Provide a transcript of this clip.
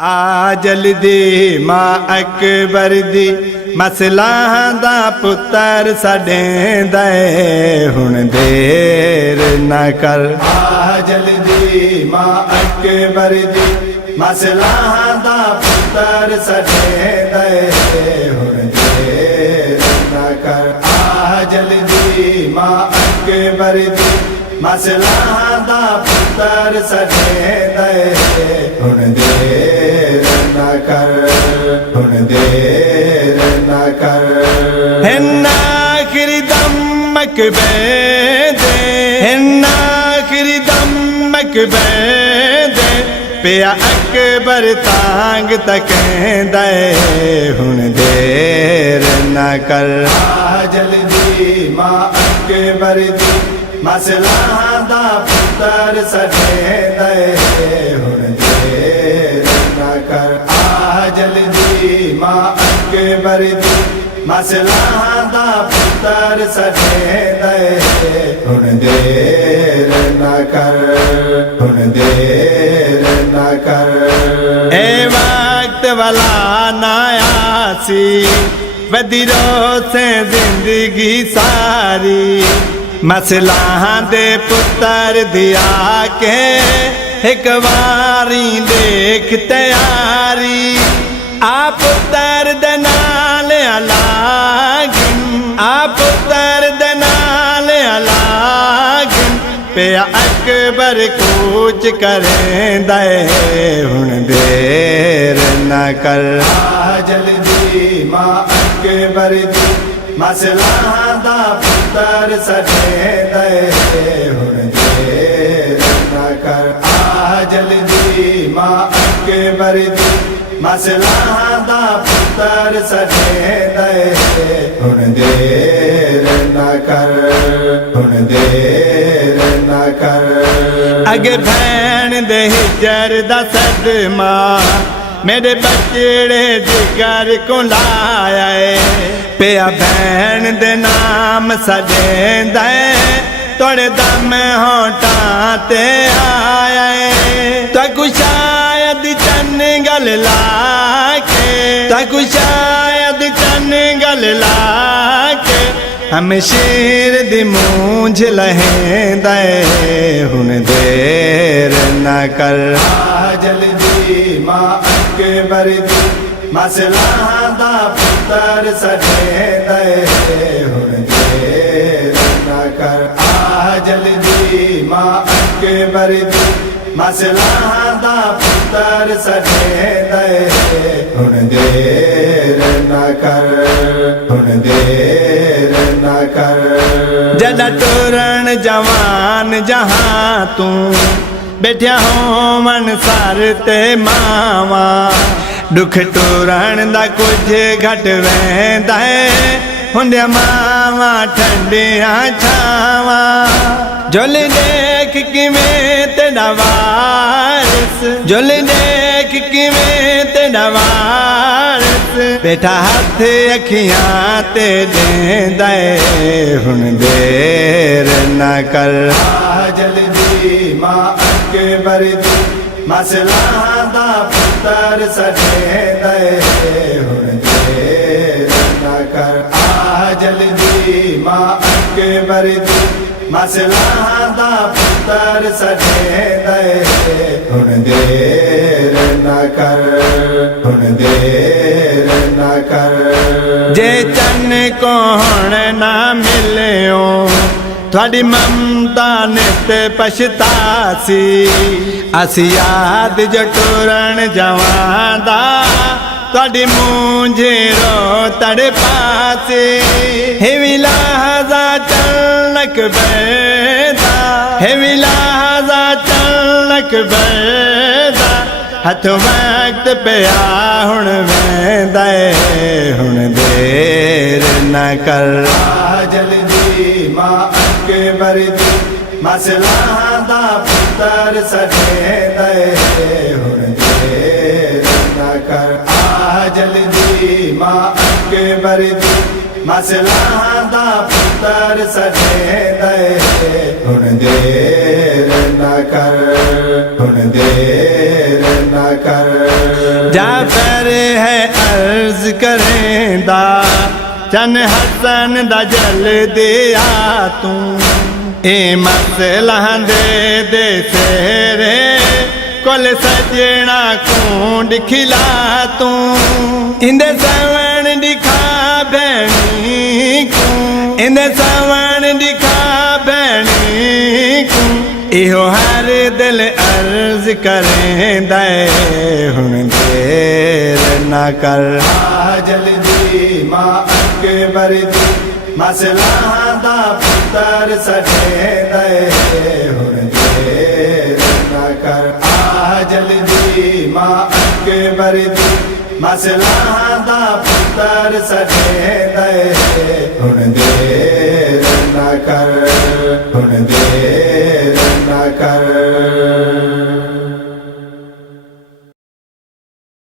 आ जल्दी मां अकबर दी मसलाहां दा पुत्तर साडे दे हुण देर न कर। आ जल्दी मां अकबर दी मसलाहां दा पुत्तर साडे दे हुण देर न कर। आ जल्दी मां अकबर दी मसलाहां दा पुत्तर साडे दे हुण देर न कर, हुण देर न कर। हिन्ना आखिरी दम मकबे दे, हिन्ना आखिरी दम मकबे दे पिया अकबर तांग तकेंदे हुण देर न कर। आ जल्दी मां अकबर दी मसलाहां दा पुत्तर साडे दे हुण देर न कर। आ जल्दी मां अकबर दी मसलाहां दा पुत्तर साडे दे हुण देर न कर, हुण देर न कर। ए वक्त वाला ना आसी बदिरो से जिंदगी सारी मसलाहां दे पुत्तर दिया के एक बारी देख तैयारी। आ पुत्तर दे नाल अलागिन, आ पुत्तर दे नाल अलागिन पिया अकबर कूच करेंदे हुण देर न कर। आ जल्दी मां अकबर दी मसलाहां दा पुत्तर साडे दे हुण देर न कर। आ जल्दी मां अकबर दी मसलाहां दा पुत्तर साडे दे हुण देर न कर, हुण देर न कर। अगे भैन दे हिजर दा सदमा मेरे बचड़े जिगर को लाया पिया भैन दे नाम सजेंदा तोड़े दम होठां ते आया। तकु शायद चन गल लाके, तकु शायद चन गल लाके हम शेर दी मूंझ लहेंदा हुण देर न कर। आ जल्दी मां अकबर दी मसलाहां दा पुत्तर साडे दे हुण देर न कर। आ जल्दी मां अकबर दी मसलाहां दा पुत्तर साडे दे हुण देर न कर, हुण देर न कर। जदा टुरन जवान जहां तू बैठिया होवन सर ते मावा दुख टुरन दा कुछ घट वेंदा हुंदिया मावा ठंडिया छावा। जुल देख किवें तेरा वारिस, जुल देख किवें तेरा वारिस बैठा हथ अखियां ते देंदा हुण देर न कर। आ जल्दी मां अकबर दी मसलाहां दा पुत्तर साडे दे हुण देर न कर। आ जल्दी मां अकबर दी मसलाहां दा पुत्तर साडे दे हुण देर न कर, हुण देर न कर। जे चन को हुण ना मिलियो थोड़ी ममता नित पछतासी। असी याद जो टुरन जवां दा थोड़ी मूंझे रो तड़ पासे। हेवी लहज़ा चलक बैदा, हेवी लहज़ा चलक बैदा हथ वक्त पिया हुण वेंदा हुण देर न कर। आ जल्दी मां अकबर दी मसलाहां दा पुत्तर साडे दे हुण देर न कर। आ जल्दी मां अकबर दी मसलाहां दा पुत्तर साडे दे हुण देर न कर, हुण देर न कर। जाफर है अर्ज करेंदा चन हसन दा जल दिया तू ए मसला दे सेरे कुल सजना कूंड खिला तू इंदे सवण दिखा भैनी को इंदे सवण दिखा भैनी को इहो हर दिल अर्ज करें दे हुन देर न कर जल्दी मां अकबर दी मसला दा पुत्र सटे दे हुन देर न कर जल्दी मां अकबर दी मसला दा पुत्र सटे दे हुन देर न कर हुन देर न कर